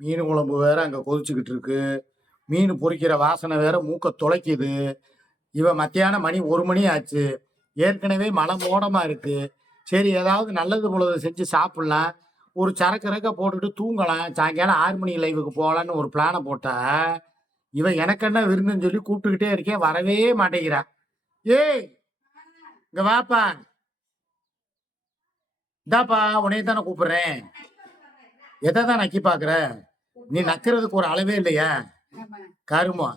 மீன் குழம்பு வேற அங்க கொதிச்சுக்கிட்டு இருக்கு. மீன் பொரிக்கிற வாசனை வேற மூக்க தொலைக்குது. இவன் மத்தியானம் மணி 1 மணி ஆச்சு. ஏற்கனவே மனம் மோடமா இருக்கு. சரி ஏதாவது நல்லது பொழுது செஞ்சு சாப்பிடலாம். ஒரு சரக்கு ரக்க போட்டுட்டு தூங்கலாம். சாயங்காலம் 6 மணி லைவுக்கு போகலான்னு ஒரு பிளானை போட்டா, இவன் எனக்கு என்ன விருந்துன்னு சொல்லி கூப்பிட்டுக்கிட்டே இருக்கேன். வரவே மாட்டேங்கிறா. ஏய் இங்க வாப்பா. இந்தாப்பா உன்னைய தானே கூப்பிடுறேன். எதை தான் நக்கி பாக்குற? நீ நக்கிறதுக்கு ஒரு அளவே இல்லையா? கருமா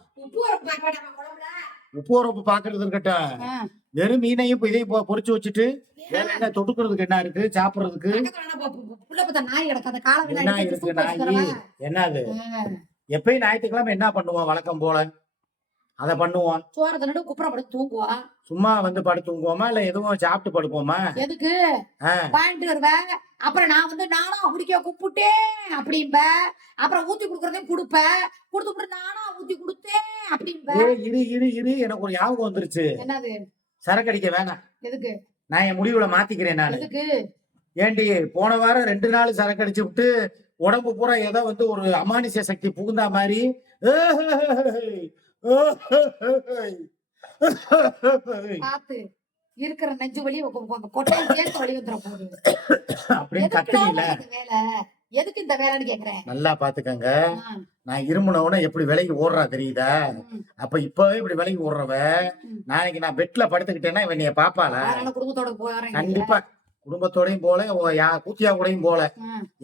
உப்பு உரப்பு பாக்குறது இருக்கட்டும். வெறும் மீனையும் இப்ப இதையும் பொரிச்சு வச்சுட்டு வேற என்ன தொட்டுக்கிறதுக்கு என்ன இருக்கு சாப்பிடுறதுக்கு? என்ன இருக்கு நாய்? என்னது? எப்பயும் ஞாயிற்றுக்கிழமை என்ன பண்ணுவோம் வழக்கம் போல? அத பண்ணுவோம். சோறு தின்னுட்டு குப்புற படுத்து தூங்குவோம். சும்மா வந்து படுத்து தூங்குவோமா இல்ல எதுவும் சாப்பிட்டு படுப்போமா? எதுக்கு பாயிண்ட் வருவேன். அப்புறம் நான் வந்து நானா குடிக்க கூப்பிட்டேன் அப்படிம்ப. அப்புறம் ஊத்தி குடுக்கறதையும் குடுப்பேன். குடுத்து நானா ஊத்தி கொடுத்தேன் அப்படிம்ப. இரு இரு இரு எனக்கு ஒரு ஞாபகம் வந்துருச்சு. என்னது? சரக்கு அடிக்க வேணாம். எதுக்கு? நான் என் முடிவுல மாத்திக்கிறேன். நான் எதுக்கு? ஏண்டி போன வாரம் 2 நாள் சரக்கு அடிச்சு விட்டு உடம்பு பூரா ஏதோ வந்து ஒரு அமானுஷ்ய சக்தி புகுந்தா மாதிரி பாத்து இருக்கிற நெஞ்சு வலி கொட்டை சேர்த்து வலி வந்துட போகுது அப்படின்னு கத்துனீல. வேலை எதுக்கு இந்த வேலைன்னு கேக்குறேன். நல்லா பாத்துக்கங்க. நான் இருமுனவுன எப்படி விலைக்கு ஓடுறா தெரியுதா? அப்ப இப்பவே இப்படி விலைக்கு ஓடுறவ நாளைக்கு நான் பெட்ல படுத்துக்கிட்டேன்னா இவன் நீ பாப்பாளா? குடும்பத்தோட போறேன். கண்டிப்பா குடும்பத்தோடையும் போல கூத்தியா கூடயும் போல.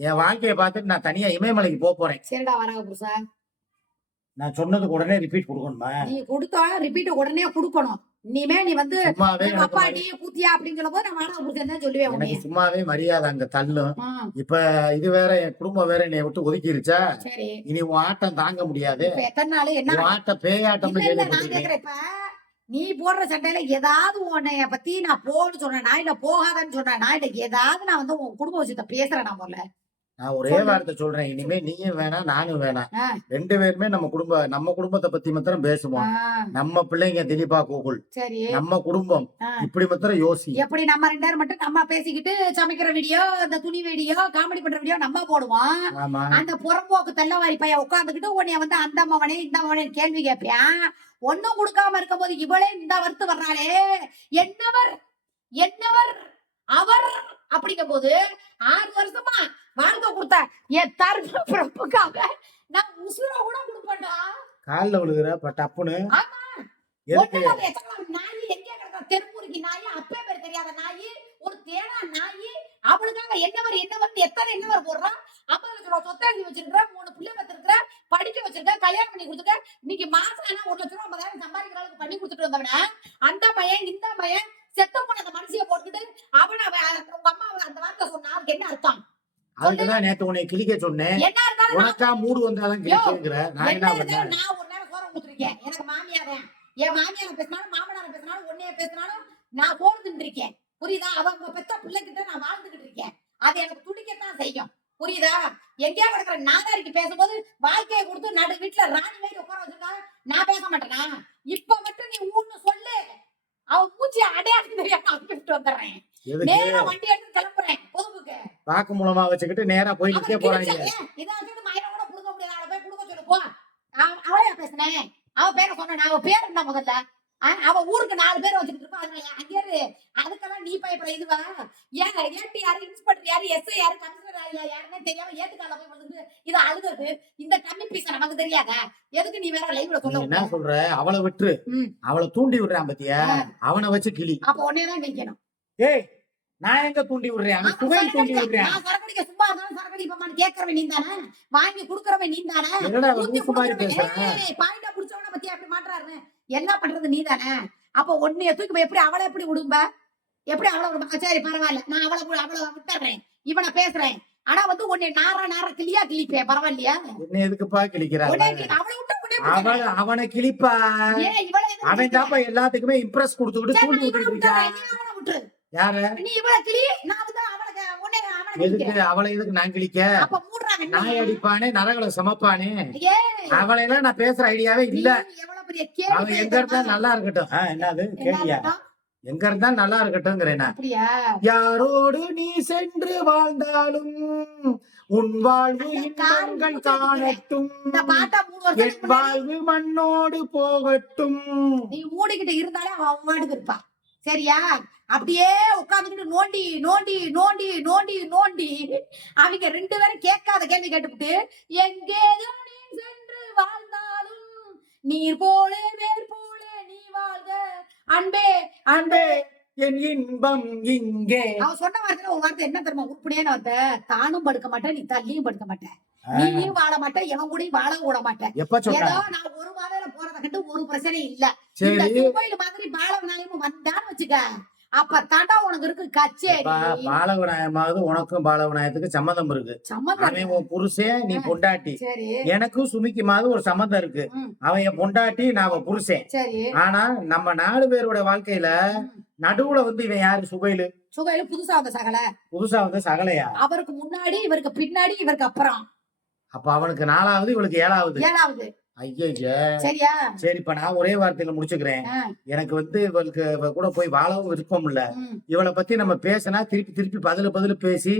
என் வாழ்க்கையை பார்த்துட்டு நான் தனியா இமயமலைக்கு போறேன். சரிடா வராங்க புருஷா. நான் சொன்னதுக்கு உடனே ரிப்பீட் கொடுக்கணுமா? நீ கொடுத்தா ரிப்பீட் உடனே கொடுக்கணும். இனிமே நீ வந்து அப்பாடி கூத்தியா அப்படின்னு சொல்லும் போது நான் வாடகை புருஷன் சொல்லுவேன். எனக்கு சும்மாவே மரியாதை அங்க தள்ளும். இப்ப இது வேற என் குடும்பம் வேற என்னை விட்டு ஒதுக்கிருச்சா? இனி உன் ஆட்டம் தாங்க முடியாது. எத்தனை நாள் என்ன ஆட்டம் பேயாட்டம் இப்ப நீ போடுற சட்டையில ஏதாவது உன்னைய பத்தி நான் போன்னு சொன்னா இல்ல போகாதன்னு சொன்னா இல்ல ஏதாவது நான் வந்து உன் குடும்ப விஷயத்த பேசுறேன். நான் முதல்ல நான் ஒரே வார்த்தை சொல்றேன். இனிமே நீயும் வேணாம் நானும் வேணாம். 2 பேருமே நம்ம குடும்பத்தை பத்தி மாத்திரம் பேசுவோம். நம்ம பிள்ளைங்க திலீபா கோகுல் நம்ம குடும்பம் இப்படி மாத்திரம் யோசி. எப்படி நம்ம 2 பேரும் மட்டும் நம்ம பேசிக்கிட்டு சமைக்கிற வீடியோ இந்த துணி வீடியோ காமெடி பண்ற வீடியோ நம்ம போடுவோம். அந்த புறம்போக்கு தெல்லவாரி பையன் உட்காந்துக்கிட்டு உன்னைய வந்து அந்த மவனே இந்த மவனே கேள்வி கேட்பியான். ஒன்னும் கொடுக்காம இருக்கும் போது இவளே இந்த வருத்து வர்றாளே என்னவர் என்னவர் அவர் அப்படிங்கும் போது 6 வருஷமா வாழ்க்கை கொடுத்த என் தர்ம பிறப்புக்காக நான் உசுர கூட கொடுப்பேன்டா. காலில் விழுகிற டப்புன்னு. ஆமா நாய் எங்கே கிடக்கிற தெருமுறுக்கி நாய் அப்பே பேர் தெரியாத நாய் ஒரு தேனா நாய் அவளுக்காக என்னவர் எத்தனை என்னவர் போடுறான். 50 லட்சம் ரூபாய் சொத்தை எழுதி வச்சிருக்கிற 3 பிள்ளை வச்சிருக்கிற படிக்க வச்சிருக்க கல்யாணம் பண்ணி கொடுத்துருக்க. இன்னைக்கு மாசம் 1 லட்சம் ரூபாய் 50,000 சம்பாதிக்கிற அளவுக்கு பண்ணி கொடுத்துட்டு வந்தவன அந்த பையன் இந்த பையன் செத்து போன அந்த மனுஷிய போட்டுக்கிட்டு அவன உங்க அம்மா அந்த வார்த்தை சொன்னா அதுக்கு என்ன அர்த்தம்? அதுதான் நேத்து உன்னை கிளிக்க சொன்னேன். உனக்கா மூடு வந்தாதான் கிளிக்குங்கிற. நான் என்ன பண்ணேன்? நான் ஒரு நேரம் சோறு ஊத்திருக்கேன். எனக்கு மாமியாரே என் மாமியார பேசினாலும் மாமனார பேசினாலும் உன்னைய பேசினாலும் நான் சோறு தின்றிருக்கேன். புரியுதா? அவங்க பெத்த பிள்ளைகிட்ட நான் வாழ்ந்துகிட்டு இருக்கேன். அது எனக்கு துடிக்கத்தான் செய்யும். புரியுதா? எங்கேயா கிடக்குற நாதாரிக்கு பேசும்போது வாழ்க்கையை கொடுத்து நடு வீட்டுல ராணி மாதிரி உட்கார வச்சிருக்காங்க. நான் பேச மாட்டேனா? இப்ப மட்டும் நீ ஊன்னு சொல்லு. அவன் மூச்சு அடையாளம் தெரியாம அனுப்பிட்டு வந்துடுறேன். நேரா வண்டி எடுத்து கிளம்புறேன் பொதுவுக்கு. வாக்கு மூலமா வச்சுக்கிட்டு நேரா போய்கிட்டே போறாங்க. இதை வச்சுட்டு மயில கூட புடுங்க முடியாது. அவளை போய் புடுங்க சொல்லு போ. அவளையா பேசினேன்? அவ பேரை சொன்ன. அவ பேர் என்ன முதல்ல? அவ ஊருக்கு 4 பேர் வச்சுட்டு இருக்கோம். அதனால அங்கே அதுக்கெல்லாம் நீ பயப்பட இதுவா? ஏன் ஏடி யாரு இன்ஸ்பெக்டர் யாரு எஸ்ஐ யாரு கமிஷனர் யாருன்னே தெரியாம ஏத்துக்கால போய் வந்து இது அழுகுது. இந்த கம்மி பீஸ நமக்கு தெரியாத. எதுக்கு நீ வேற லைவ்ல சொல்ல? என்ன சொல்ற? அவளை விட்டு அவளை தூண்டி விடுறான் பத்தியா? அவனை வச்சு கிளி. அப்ப உடனேதான் நிக்கணும். ஏய் நான் எங்க தூண்டி விடுறேன்? தூண்டி விடுறேன். நான் சரக்கடிக்க சும்மா இருந்தாலும் சரக்கடிப்பமான்னு கேட்கறவன் நீ தானே. வாங்கி குடுக்கறவன் நீ தானே. பாயிண்டா புடிச்சவன பத்தி அப்படி மாட்டாருன்னு என்ன பண்றது நீ தானே. அப்ப உன்னைய தூக்கி எப்படி அவளை எப்படி விடும்ப? எப்படி அவளை விடும்ப? சரி பரவாயில்ல நான் அவளை விட்டுறேன். இவனை பேசுறேன். ஆனா வந்து உன்னை நார கிளியா கிளிப்பேன். பரவாயில்லையா? என்ன எதுக்குப்பா கிளிக்கிறா? அவளை விட்டு அவனை கிளிப்பா. அவன் தாப்பா எல்லாத்துக்குமே இம்ப்ரெஸ் கொடுத்துக்கிட்டு தூண்டி விட்டுட்டு யாரு? நீ இவளை கிளி நான் வந்து எதுக்கு அவளை எதுக்கு நான் கிளிக்க? நாய் அடிப்பானே நரகளை சமைப்பானே அவளை எல்லாம் நான் பேசுற ஐடியாவே இல்ல. அவன் எங்க இருந்தா நல்லா இருக்கட்டும். என்னது கேள்வியா? எங்க இருந்தா நல்லா இருக்கட்டும்ங்கிறேன் நான். அப்படியா? யாரோடு நீ சென்று வாழ்ந்தாலும் உன் வாழ்வு அந்த இன்பங்கள் கார் காணட்டும், இந்த பாட்டா 3 என் வருஷத்துக்கு முன்னாடி வாழ்வு மண்ணோடு போகட்டும். நீ மூடிக்கிட்டு இருந்தாலே அவன் வாட்டுக்கு இருப்பா. சரியா? அப்படியே உட்கார்ந்துகிட்டு நோண்டி நோண்டி நோண்டி நோண்டி நோண்டி அவங்க 2 பேரும் கேட்காத கேள்வி கேட்டுவிட்டு எங்கேதோ நீ சென்று வாழ்ந்தாலும் நீர் போலே வேர் போலே நீ வாழ்க அன்பே அன்பே. என் இன்பம் இங்கே. அவன் சொன்ன வார்த்தையில ஒரு வார்த்தை என்ன தெரியுமா? உருப்படியான வார்த்தை. தானும் படுக்க மாட்டேன், நீ தள்ளியும் படுக்க மாட்டேன், நீயும் வாழ மாட்டேன், எவன் கூடயும் வாழ விட மாட்டேன். எப்ப ஏதோ சொல்ற? நான் ஒரு மாதம் போறத கண்டு ஒரு பிரச்சனையும் இல்ல. சரி. இந்த கோயில் மாதிரி பாலவநாயகமும் வந்தான்னு வச்சுக்க, அப்ப தாண்டா உனக்கு இருக்கு கச்சேரி. பாலவிநாயகமாவது உனக்கும் பாலவிநாயகத்துக்கு சம்மந்தம் இருக்கு. சம்மந்தம் அவன் உன் புருஷன், நீ பொண்டாட்டி. சரி. எனக்கும் சுமிக்குமாவது ஒரு சம்மந்தம் இருக்கு. ம். அவன் என் பொண்டாட்டி, நான் அவன் புருஷன். சரி. ஆனா நம்ம 4 பேரோட வாழ்க்கையில நடுவுல இவன் யாரு? சுகையிலு. சுகையில புதுசா வந்த சகல. புதுசா சகலையா? அவருக்கு முன்னாடி, இவருக்கு பின்னாடி, இவருக்கு அப்புறம். அப்ப அவனுக்கு 4வது, இவளுக்கு 7வது. 7வது. ஐயா. சரியா? சரி, இப்ப நான் ஒரே வார்த்தையில முடிச்சுக்கிறேன். எனக்கு இவ கூட போய் வாழவும் விருப்பம் இல்ல. ம். இவளை பத்தி நம்ம பேசினா திருப்பி திருப்பி பதில் பேசி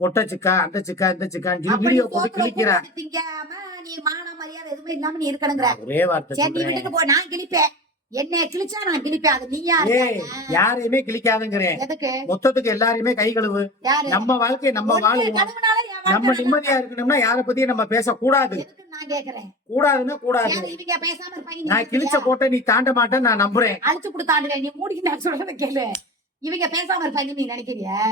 பொட்ட சிக்கா, அந்த சிக்கா, இந்த சிக்கான்னு அப்ப நீ வீடியோ போட்டு சோத்துல கிழிக்கிறான். போட்டு திங்காம நீ மான மரியாதை எதுவுமே இல்லாம நீ இருக்கணுங்கிற. ஒரே வார்த்தை சரி, நீ சொல்றேன். விட்டுட்டு போ, நான் கிழிப்பேன். என்னைய கிழிச்சா நான் கிழிப்பேன். அது நீயா ஏய், இருக்க. யாரையுமே கிழிக்காதுங்கிறேன். எதுக்கு? மொத்தத்துக்கு எல்லாரையுமே கை கழுவு. யாரு? நம்ம வாழ்க்கையை நம்ம ஒண்ணு வாழுவோம். கழுவுனாலே என் நம்ம வாழ்க்கை நிம்மதியா இருக்கணும்னா யாரை பத்தியும் நம்ம பேசக்கூடாது. எதுக்குன்னு நான் கேக்குறேன். கூடாதுன்னா கூடாது. யாரு இவங்க பேசாம இருப்பாங்க, நீ நான் கிழிச்ச நினைக்கிறியா? போட்ட நீ தாண்ட மாட்டேன்னு நான் நம்புறேன். அழிச்சு கொடுத்தாண்டுவேன். நீ மூடிக்கு நான் சொல்றத கேளு. இவங்க பேசாம இருப்பாங்க நீ நினைக்கிறியா?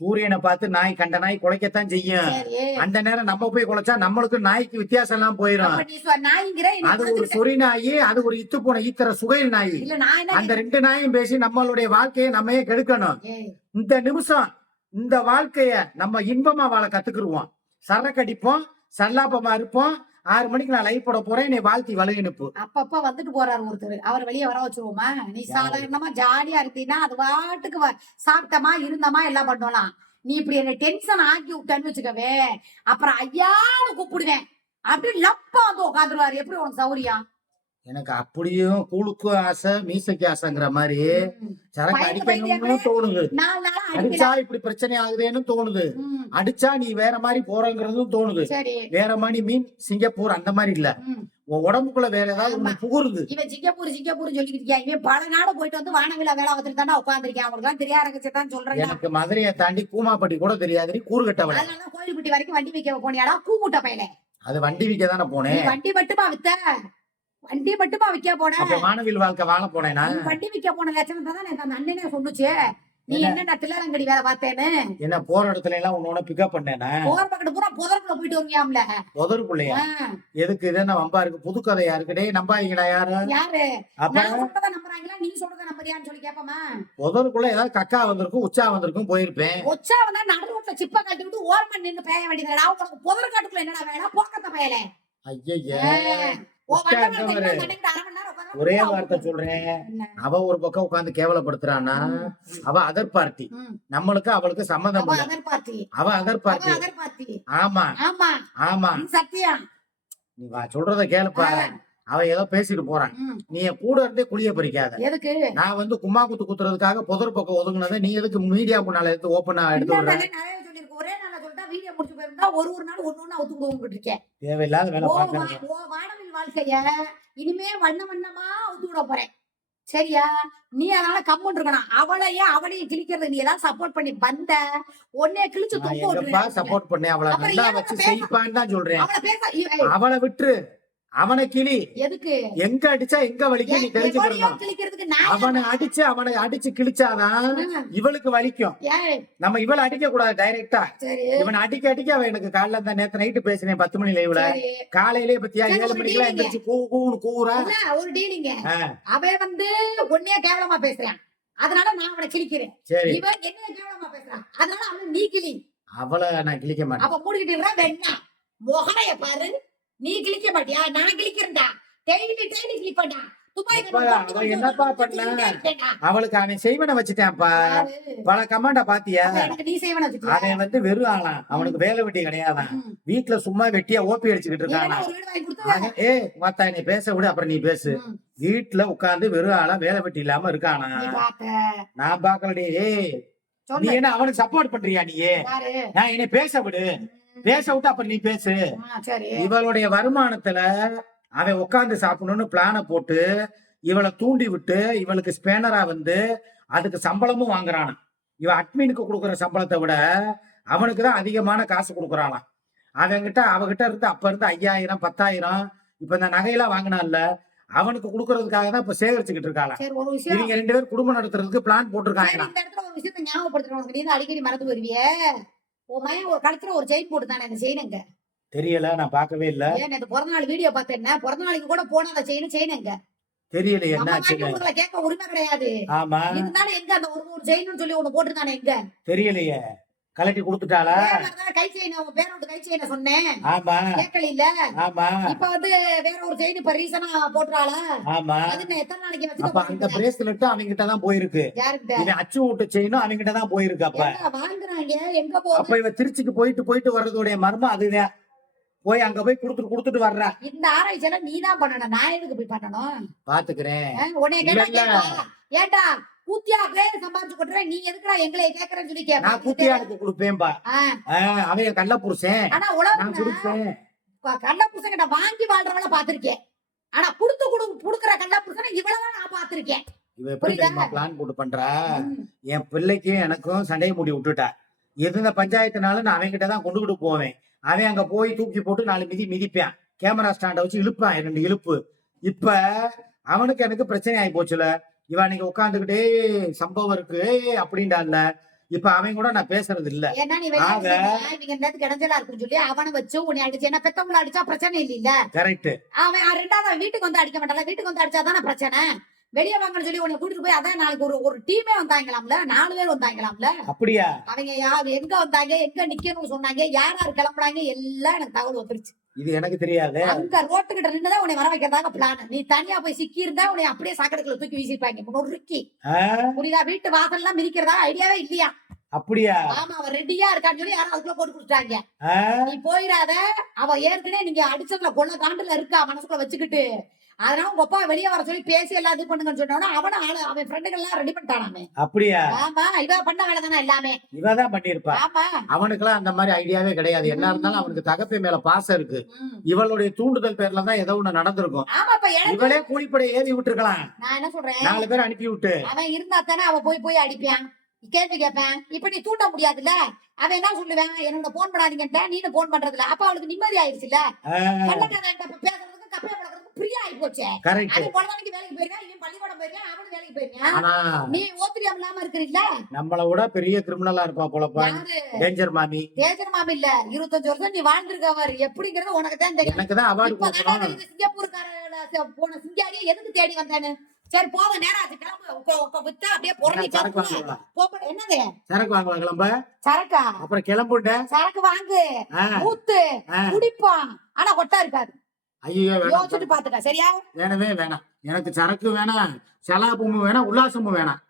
சூரியனை பார்த்து நாய் கண்ட நாய் குலைக்கத்தான் செய்யும். சரி. அந்த நேரம் நம்ம போய் குலைச்சா நம்மளுக்கு நாய்க்கு வித்தியாசம் எல்லாம் போயிடும். அப்ப நீ நாய்ங்கிற, நீ அது ஒரு குலைச்சிருக்க. சொறி நாய், அது ஒரு இத்து போன ஈத்தர சுகைல் நாய். இல்ல நான் என்ன அந்த 2 நாயும் பேசி நம்மளுடைய வாழ்க்கையை நம்ம கெடுக்கணும். ஏய், இந்த நிமிஷம் இந்த வாழ்க்கைய நம்ம இன்பமா வாழ கத்துக்குருவோம். சரக்கடிப்போம், சல்லாப்பமா இருப்போம். 6 மணிக்கு நான் லைவ் போட போறேன், நீ வாழ்த்தி வழி அனுப்பு. அப்பப்ப வந்துட்டு போறாரு ஒருத்தர், அவர் வெளியே வர வச்சிருவோமா? நீ சாதாரணமா ஜாலியா இருந்தீன்னா அது பாட்டுக்கு சாப்பிட்டமா இருந்தமா எல்லாம் பண்ணலாம். நீ இப்படி என்ன டென்ஷன் ஆக்கி விட்டான்னு வச்சுக்கவே, அப்புறம் ஐயான்னு கூப்பிடுவேன். அப்படி லப்பா வந்து உட்காந்துருவாரு. எப்படி உனக்கு சௌரியம்? எனக்கு அப்படியும் கூழுக்கும் ஆசை, மீசைக்கு ஆசைங்கிற மாதிரி சரக்கு அடிக்கணும்னு தோணுது. 4 நாளா அடிச்சா இப்படி பிரச்சனை ஆகுதேன்னு தோணுது. ம், அடிச்சா நீ வேற மாதிரி போறங்கிறதும் தோணுது. சரி. வேற மாதிரி மீன் சிங்கப்பூர் அந்த மாதிரி இல்ல. ம். உன் உடம்புக்குள்ள வேற ஏதாவது ஒண்ணு புகுருது. இவன் சிங்கப்பூர் சொல்லிக்கிட்டு இருக்கியா? இவன் பல நாடு போயிட்டு வந்து வானவில வேலை வந்துட்டு தானே உட்காந்துருக்கேன். அவங்களுக்கு எல்லாம் தெரியாத சொல்றேன். எனக்கு மதுரையை தாண்டி கூமாப்பட்டி கூட தெரியாது. கூறுகட்டவள. அதனால கோயில்பட்டி வரைக்கும் வண்டி வைக்க போனியாடா கூமுட்ட பையல? அது வண்டி விக்க தானே நீ போனேன். வண்டி மட்டுமா வித்த? வண்டி மட்டுமா விக்க போன? அப்ப வானவில் வாழ்க்கை வாழ போனேனா? நீ வண்டி விக்க போன லட்சணத்தை தான் எனக்கு அந்த அண்ணனே சொன்னுச்சு. நீ என்ன தில்லரங்கடி வேலை பார்த்தேன்னு. என்ன போற இடத்துல எல்லாம் உன்னோட பிக்கப் பண்ணேனா? போற பக்கத்து பூரா புதருக்குள்ள போயிட்டு வங்கியாம்ல. புதருக்குள்ளையா? எதுக்கு இது என்ன வம்பா இருக்கு? புது கதையா இருக்குடே. நம்பாதீங்கடா யாரு? யாரு? அப்ப நான் சொல்றத நம்புறாங்களா நீ சொல்றத நம்புறியான்னு சொல்லி கேப்பமா? புதருக்குள்ள ஏதாவது கக்கா வந்திருக்கும், உச்சா வந்திருக்கும், போயிருப்பேன். ஒச்சா வந்தா நடு ரோட்ல சிப்ப கட்டி விட்டு ஓரமா நின்னு பேய வேண்டியதுடா. உனக்கு புதர் காட்டுக்குள்ள என்னடா வேலை? போக்கத்த பயலே. ஐயய்யா. ஓ உச்சா வண்டி எங்க மேல வர? கட்டிட்டு 1/2 மணி நேரம் உட்கார்ந்தா ஒரே வார்த்தை சொல்றேன். என்ன? அவ ஒரு பக்கம் உட்கார்ந்து கேவலப்படுத்துறான்னா, அவ அதர் பார்ட்டி. ம். நம்மளுக்கு அவளுக்கு சம்மந்தம் அவ இல்ல. Other party. அவ அதர் அவ பார்ட்டி. Other party. ஆமா ஆமா. ஆமா. இது சத்தியம். நீ சொல்றத கேளுப்பா. அவ ஏதோ பேசிட்டு போறான். ம். நீ என் கூட இருந்தே குளிய பறிக்காத. எதுக்கு? நான் கும்மா குத்துறதுக்காக புதர் பக்கம் ஒதுங்குனதை நீ எதுக்கு மீடியா முன்னால எடுத்து ஓப்பனா எடுத்து விடுற? நிறைய சொல்லிருக்கு. ஒரே நாள்ல சொல்லிட்டா வீடியோ முடிச்சு போயிருந்தா ஒரு நாள் ஒண்ணு ஒத்து கொடுவோம் இருக்கேன். தேவையில்லாத வேலை பாக்குறது. வானவில் வாழ்க்கைய இனிமே வண்ண வண்ணமா ஒத்து விட போறேன். சரியா? நீ அதனால கம்முன்னு இருக்கணும். அவளையும் கிழிக்கிறது நீ ஏதாவது சப்போர்ட் பண்ணி வந்த உன்னைய கிழிச்சு நான் தொங்க எங்கப்பா விட்டுரு. சப்போர்ட் பண்ணேன்? அவளை அப்புறம் நல்லா ஏன் வச்சு பேச- செய்ப்பான்னு தான் சொல்றேன். அவளை பேச அவளை விட்டுரு, அவனை கிளி. எதுக்கு? எங்க அடிச்சா எங்க வலிக்கும் நீ எவனையோ தெரிஞ்சுக்கணும். கிழிக்கிறதுக்கு நான் அவனை அடிச்சு கிழிச்சாதான் இவளுக்கு வலிக்கும். ஏய், நம்ம இவளை அடிக்க கூடாது டைரக்டா. சரி இவனை அடிக்க அவ எனக்கு காலைல தான் நேத்து நைட்டு பேசினேன் 10 மணி லைவ்ல. சரி. காலையிலே பத்தியா சரி, 7 ஒரு மணிக்கெல்லாம் dealing. எந்திரிச்சு கூன்னு கூவுறா. இல்ல, ஒரு டீலிங்க. ஆ, அவன் உன்னைய கேவலமா பேசுறான். அதனால நான் அவனை கிழிக்கிறேன். சரி. இவன் என்னைய கேவலமா பேசுறான். அதனால அவனை நீ கிளி. அவளை நான் கிழிக்க மாட்டேன். அப்ப மூடிக்கிட்டு இருக்கா வெண்ணா. முகரைய பாரு. நீ கிழிக்க மாட்டியா? நான் கிழிக்கிறேன்டா. டெய்லி கிழிப்பேன்டா. துபாய் இப்ப அவன் என்னப்பா பண்ணா? அவளுக்கு அவன் செய்வனை வச்சுட்டான்ப்பா. பல கமாண்டா பாத்தியா? எனக்கு நீ செய்வன வச்சுட்டியா? அவன் வெறும் ஆளாம். அவனுக்கு வேலை வெட்டி கிடையாதான். ம். வீட்டுல சும்மா வெட்டியா ஓப்பி அடிச்சுக்கிட்டு நீ வேணா இருக்கானா? ஒரு வீடு வாங்கி கொடுத்தா? மத்தா நீ பேச விடு, அப்புறம் நீ பேசு. ம். வீட்டுல உட்கார்ந்து வெறும் ஆளா வேலை வெட்டி இல்லாம இருக்கானா? நீ பார்த்த நான் பாக்கலடி. ஏய், நீ சொல்லு என்ன அவனுக்கு சப்போர்ட் பண்றியா நீ? யாரு நான் என்னை பேச விடு. பேச விட்டு அப்புறம் நீ பேசு. சரி இவளுடைய வருமானத்துல அவன் உட்கார்ந்து சாப்பிடணும்னு பிளான போட்டு இவளை தூண்டி விட்டு இவளுக்கு ஸ்பேனரா வந்து அதுக்கு சம்பளமும் வாங்குறானா. இவ அட்மினுக்கு கொடுக்குற சம்பளத்தை விட அவனுக்கு தான் அதிகமான காசு கொடுக்குறாளாம். அவன்கிட்ட அவகிட்ட இருந்து அப்ப இருந்து 5000 10,000 இப்ப இந்த நகையெல்லாம் வாங்கினான்ல அவனுக்கு கொடுக்கறதுக்காக தான் இப்ப சேகரிச்சுக்கிட்டு இருக்காளாம். சரி ஒரு விஷயம் இவங்க 2 பேரும் குடும்பம் நடத்துறதுக்கு பிளான் சரி, போட்டிருக்காங்க. இந்த இடத்துல ஒரு விஷயத்த ஞாபகப்படுத்துறேன் உனக்கு. நீ தான் அடிக்கடி மறந்து வருவியே. உன் மகன் ஒரு கழுத்துல ஒரு செயின் போட்டு தானே அந்த செயின் எங்க? தெரியல, நான் பார்க்கவே இல்ல. ஏன் நேத்து பிறந்த நாள் வீடியோ பார்த்தேன். பிறந்த நாளைக்கு கூட போன அந்த செயின் எங்க? தெரியல என்ன நம்ம வாங்கி ஆச்சுன்னு. கொடுக்கல, கேட்க உரிமை கிடையாது. ஆமா, இருந்தாலும் எங்க அந்த ஒரு செயின்னு சொல்லி ஒண்ணு போட்டுருந்தானே எங்க? தெரியலையே. கலட்டி கொடுத்துட்டாளா? அதே மாதிரிதான் கை செயின், உன் பேரை விட்டு கை செயினை சொன்னேன், ஆமா கேட்கல இல்ல. ஆமா இப்ப வந்து வேற ஒரு செயின் இப்ப ரீசனா போட்டுறாளா? ஆமா. அது என்ன எத்தனை நாளைக்கு அப்ப அந்த வச்சுக்க? பிரேஸ்லெட்டும் அவங்கிட்ட தான் போயிருக்கு. யாருக்கிட்ட இவன் அச்சு விட்டு செயினும் அவங்கிட்ட தான் போயிருக்கு. அப்ப எங்க வாங்குறாங்க? எங்க போகுது? அப்ப இவ திருச்சிக்கு போயிட்டு வர்றதுடைய மர்மம் அதுதான். போய் அங்க போய் கொடுத்துட்டு வர்றா. இந்த ஆராய்ச்சி எல்லாம் நீதான் பண்ணணும், நான் எதுக்கு போய் பண்ணணும்? பாத்துக்கிறேன். உன்னைய இல்ல, கேட்டா இல்ல. கேட்பா. ஏண்டா கூத்தியாவே சம்பாதிச்சு கொட்டுற, நீ எதுக்குடா எங்களை கேக்குறேன்னு சொல்லி நான் கேட்பா. குட்டியாளுக்கு கொடுப்பேன்பா. ஆ, அவன் கள்ள புருஷன். ஆனா நான் உலகம் கொடுப்பேன். கள்ள புருஷன் வாங்கி வாழ்றவள பாத்திருக்கேன். ஆனா குடுக்குற கள்ள புருஷனை இவ்வளவுதான் நான் பாத்திருக்கேன். இவ எப்படி புரியுதா? தெரியுமா பிளான் போட்டு பண்றா? ம். என் பிள்ளைக்கும் எனக்கும் சண்டையை மூடி விட்டுட்டா. எந்த பஞ்சாயத்துனாலும் நான் அவன்கிட்ட தான் கொண்டுகிட்டு போவேன். அவன் அங்க போய் தூக்கி போட்டு 4 மிதி மிதிப்பான். கேமரா ஸ்டாண்ட வச்சு இழுப்பான் 2 இழுப்பு. இப்ப அவனுக்கு எனக்கு பிரச்சனை ஆகி போச்சுல. இவன் அன்னைக்கு உட்காந்துக்கிட்டே சம்பவம் இருக்கு அப்படின்டான்ல. இப்ப அவன் கூட நான் பேசுறது இல்ல. ஏன்னா நீ வெளியே ஆக. இவங்க நேரத்துக்கு இடைஞ்சலா இருக்குன்னு சொல்லி அவனை வச்சு உன்னை அடிச்சு, என்ன பெத்தவங்களை அடிச்சா பிரச்சனை இல்ல. கரெக்ட். அவன் ரெண்டாவது அவன் வீட்டுக்கு வந்து அடிக்க மாட்டான், வீட்டுக்கு வந்து அடிச்சாதானே பிரச்சனை. வெளியே வாங்கன்னு சொல்லி உன்னை கூட்டிட்டு போய், அதான் நாளைக்கு ஒரு டீமே வந்தாங்களாம்ல, 4 பேர் வந்தாங்களாம்ல. அப்படியா? அவங்க யார் எங்க வந்தாங்க, எங்க நிக்கணும்னு சொன்னாங்க, யார் யார் கிளம்புறாங்க எல்லாம் எனக்கு தகவல் வந்துருச்சு. இது எனக்கு தெரியாது. அங்க ரோட்டுக்கிட்ட நின்னுதான் உன்னை வர வைக்கிறதாக பிளான். நீ தனியா போய் சிக்கி இருந்தா உன்னை அப்படியே சாக்கடைக்குள்ள தூக்கி வீசிருப்பாங்க நொறுக்கி. புரியுதா? வீட்டு வாசல் எல்லாம் மிதிக்கிறதா ஐடியாவே இல்லையா? அப்படியா? ஆமா, அவன் ரெடியா இருக்கான்னு சொல்லி யாரும் அதுக்குள்ள போட்டு கொடுத்தாங்க. நீ போயிடாத. அவ ஏற்கனவே நீங்க அடிச்சதுல கொள்ள காண்டுல இருக்கா மனசுக்குள்ள வச்சுக்கிட்டு. அதனால உங்க அப்பா வெளியே வர சொல்லி பேசி எல்லாம் இது பண்ணுங்கன்னு சொன்னோன்னா அவனும் அவன் ஃப்ரெண்டுகள் எல்லாம் ரெடி பண்ணிட்டானாமே. அப்படியா? ஆமா, இவ பண்ண வேலை தானே எல்லாமே. இவதான் பண்ணிருப்பா. ஆமா. அவனுக்கெல்லாம் அந்த மாதிரி ஐடியாவே கிடையாது. என்ன இருந்தாலும் அவனுக்கு தகப்பை மேல பாசம் இருக்கு. ம். இவளுடைய தூண்டுதல் பேர்ல தான் ஏதோ ஒண்ணு நடந்திருக்கும். ஆமா, இப்ப எனக்கு இவளே கூலிப்படை ஏவி விட்டுருக்கலாம். நான் என்ன சொல்றேன், 4 பேர் அனுப்பி விட்டு. அவன் இருந்தா தானே அவ போய் அடிப்பான், கேள்வி கேட்பேன். இப்ப நீ தூண்ட முடியாதுல்ல. அவன் என்ன சொல்லுவேன், என்னோட போன் பண்ணாதீங்கன்ட்ட, நீனு போன் பண்றதுல. அப்ப அவளுக்கு நிம்மதி ஆயிடுச்சுல்ல. கள்ளக்காரன்ட்ட பேசுறதுக்கு கப்பைய பழக்கிறதுக்கு பிரியா ஆகி போச்சே. கரெக்ட். அவன் பொழுதானைக்கு வேலைக்கு போயிருக்கான், இவன் பள்ளிக்கூடம் போயிருக்கான், அவனும் வேலைக்கு போயிருக்கான். ஆனா நீ ஓத்திரியம் இல்லாம இருக்கிறீல்ல. நம்மள விட பெரிய கிரிமினலா இருப்பா போலப்பா. யாரு? டேஞ்சர் மாமி. தேஜர் மாமி இல்ல, 25 வருஷம் நீ வாழ்ந்திருக்கவர் எப்படிங்கிறது உனக்கு தான் தெரியும். எனக்கு தான் அவார்டு இப்பதானே கொடுக்கணும். இந்த சிங்கப்பூர்கார போன சிங்காரியை எதுக்கு தேடி வந்தானு. சரி போக நேரம் ஆச்சு, கிளம்பு. வித்தா அப்படியே பொருளை சரக்கு வாங்கலாம். என்னது சரக்கு வாங்கலாம் கிளம்ப. சரக்கா? அப்புறம் கிளம்புட்ட. சரக்கு வாங்கு, ஊத்து, குடிப்பான். ஆனா கொட்டா இருக்காது. ஐயோ வேணாம். யோசிச்சுட்டு பாத்துக்க, சரியா? வேணவே வேணாம். எனக்கு சரக்கு வேணாம், சலாபமும் வேணாம், உல்லாசமும் வேணாம்.